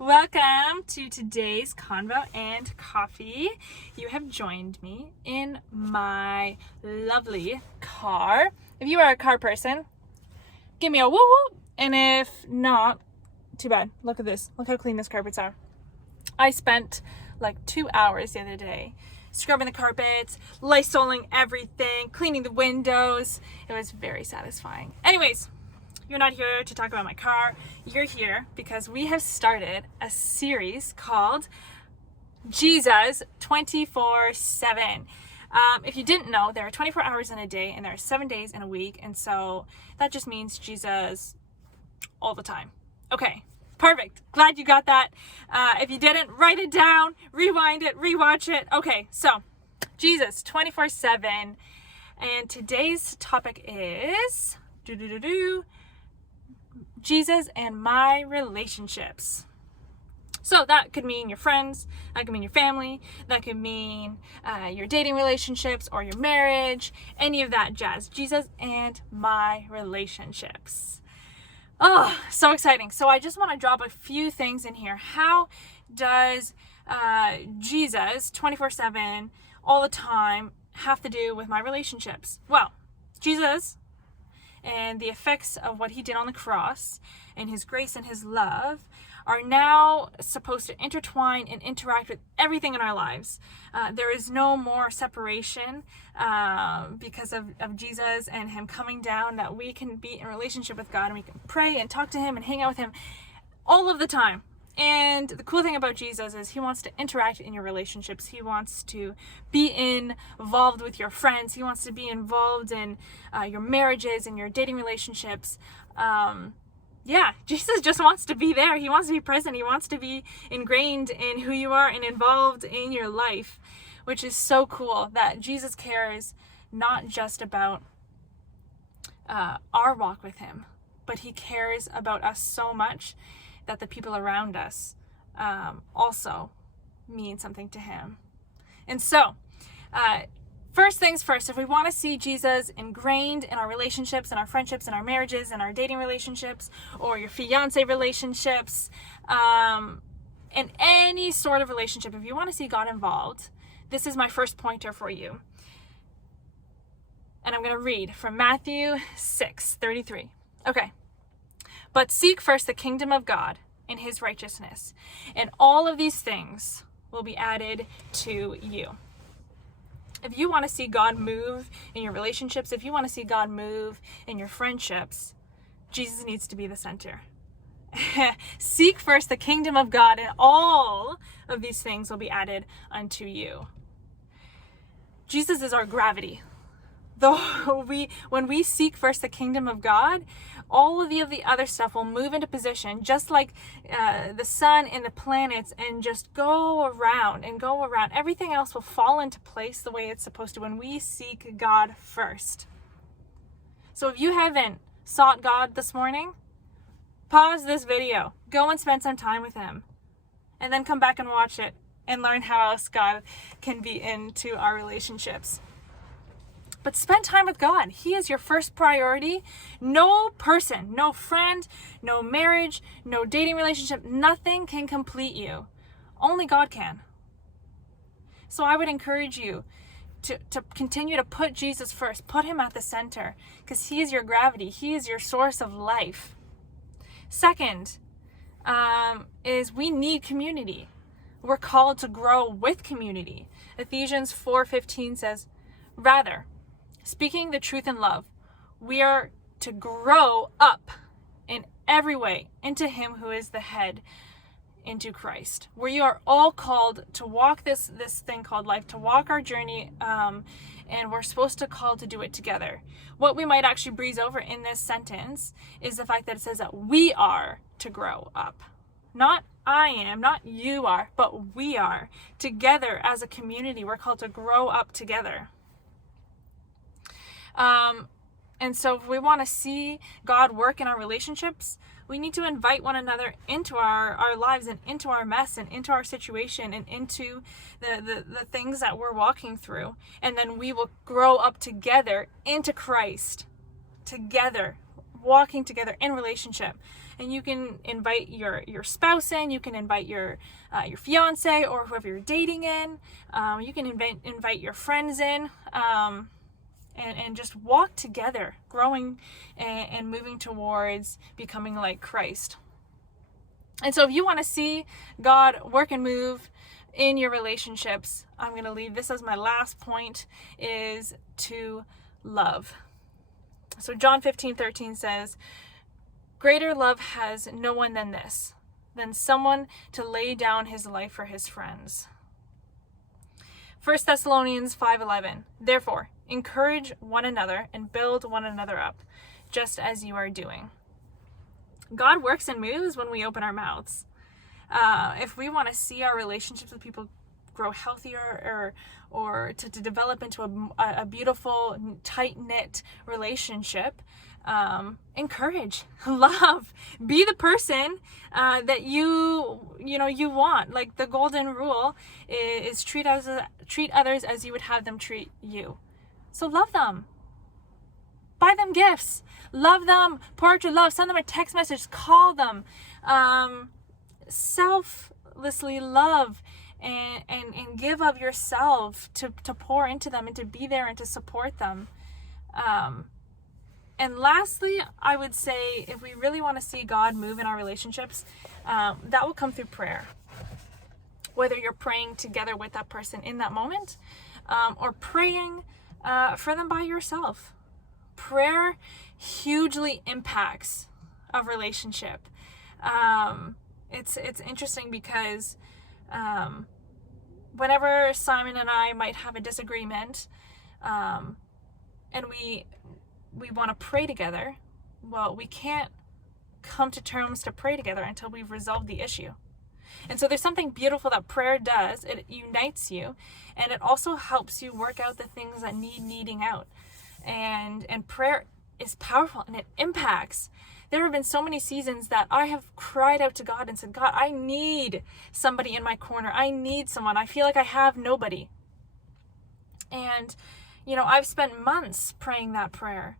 Welcome to today's Convo and Coffee. You have joined me in my lovely car. If you are a car person, give me a woo woo. And if not, too bad. Look at this. Look how clean these carpets are. I spent like 2 hours the other day scrubbing the carpets, lysoling everything, cleaning the windows. It was very satisfying. Anyways, you're not here to talk about my car. You're here because we have started a series called Jesus 24/7. If you didn't know, there are 24 hours in a day and there are 7 days in a week. And so that just means Jesus all the time. Okay, perfect. Glad you got that. If you didn't, write it down, rewind it, rewatch it. Okay, so Jesus 24/7. And today's topic is Jesus and my relationships. So that could mean your friends, that could mean your family, that could mean your dating relationships or your marriage, any of that jazz. Jesus and my relationships. Oh, so exciting. So I just want to drop a few things in here. How does Jesus 24/7 all the time have to do with my relationships? Well, Jesus and the effects of what he did on the cross and his grace and his love are now supposed to intertwine and interact with everything in our lives. There is no more separation because of Jesus and him coming down, that we can be in relationship with God and we can pray and talk to him and hang out with him all of the time. And the cool thing about Jesus is he wants to interact in your relationships. He wants to be involved with your friends. He wants to be involved in your marriages and your dating relationships. Jesus just wants to be there. He wants to be present. He wants to be ingrained in who you are and involved in your life, which is so cool that Jesus cares not just about our walk with him, but he cares about us so much that the people around us also mean something to him. And so, first things first, if we want to see Jesus ingrained in our relationships and our friendships and our marriages and our dating relationships or your fiance relationships, in any sort of relationship, if you want to see God involved, this is my first pointer for you. And I'm going to read from Matthew 6:33. Okay. But seek first the kingdom of God and his righteousness, and all of these things will be added to you. If you want to see God move in your relationships, if you want to see God move in your friendships, Jesus needs to be the center. Seek first the kingdom of God, and all of these things will be added unto you. Jesus is our gravity. When we seek first the kingdom of God, all of the other stuff will move into position, just like the sun and the planets, and just go around and go around. Everything else will fall into place the way it's supposed to when we seek God first. So if you haven't sought God this morning, pause this video, go and spend some time with him, and then come back and watch it and learn how else God can be into our relationships. But spend time with God. He is your first priority. No person, no friend, no marriage, no dating relationship, nothing can complete you. Only God can. So I would encourage you to continue to put Jesus first. Put him at the center, because he is your gravity. He is your source of life. Second, is we need community. We're called to grow with community. Ephesians 4:15 says, rather, speaking the truth in love, we are to grow up in every way into him who is the head, into Christ. We are all called to walk this thing called life, to walk our journey, and we're supposed to do it together. What we might actually breeze over in this sentence is the fact that it says that we are to grow up. Not I am, not you are, but we are. Together as a community, we're called to grow up together. And so if we want to see God work in our relationships, we need to invite one another into our lives and into our mess and into our situation and into the things that we're walking through. And then we will grow up together into Christ, together, walking together in relationship. and you can invite your spouse in, you can invite your fiance or whoever you're dating in, you can invite your friends in, and just walk together, growing and moving towards becoming like Christ. And so if you want to see God work and move in your relationships, I'm going to leave this as my last point, is to love. So John 15:13 says, "Greater love has no one than this, than someone to lay down his life for his friends." 1 Thessalonians 5:11, "Therefore, encourage one another and build one another up, just as you are doing." God works and moves when we open our mouths. If we want to see our relationships with people grow healthier or to develop into a beautiful, tight-knit relationship, encourage, love, be the person that you want. Like the golden rule is treat others as you would have them treat you. So love them. Buy them gifts. Love them. Pour out your love. Send them a text message. Call them. Selflessly love and give of yourself to pour into them and to be there and to support them. And lastly, I would say if we really want to see God move in our relationships, that will come through prayer. Whether you're praying together with that person in that moment, or praying for them by yourself. Prayer hugely impacts a relationship. It's interesting because whenever Simon and I might have a disagreement, and we want to pray together, well, we can't come to terms to pray together until we've resolved the issue. And so there's something beautiful that prayer does. It unites you, and it also helps you work out the things that need needing out. And prayer is powerful, and it impacts. There have been so many seasons that I have cried out to God and said, God, I need somebody in my corner. I need someone. I feel like I have nobody. And, I've spent months praying that prayer,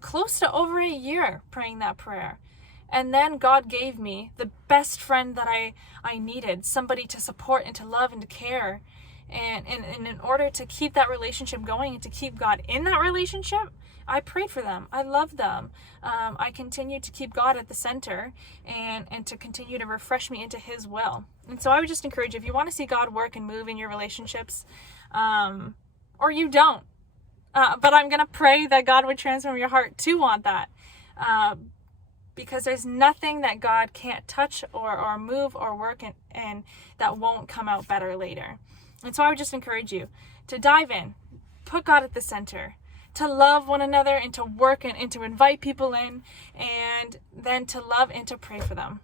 close to over a year praying that prayer. And then God gave me the best friend that I needed, somebody to support and to love and to care. And in order to keep that relationship going and to keep God in that relationship, I prayed for them. I loved them. I continued to keep God at the center and to continue to refresh me into His will. And so I would just encourage you, if you want to see God work and move in your relationships, or you don't, but I'm going to pray that God would transform your heart to want that. Because there's nothing that God can't touch or move or work and that won't come out better later. And so I would just encourage you to dive in, put God at the center, to love one another and to work and to invite people in, and then to love and to pray for them.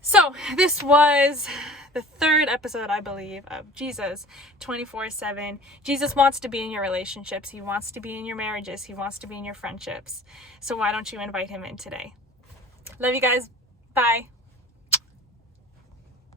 So this was the third episode, I believe, of Jesus 24/7. Jesus wants to be in your relationships. He wants to be in your marriages. He wants to be in your friendships. So why don't you invite Him in today? Love you guys. Bye.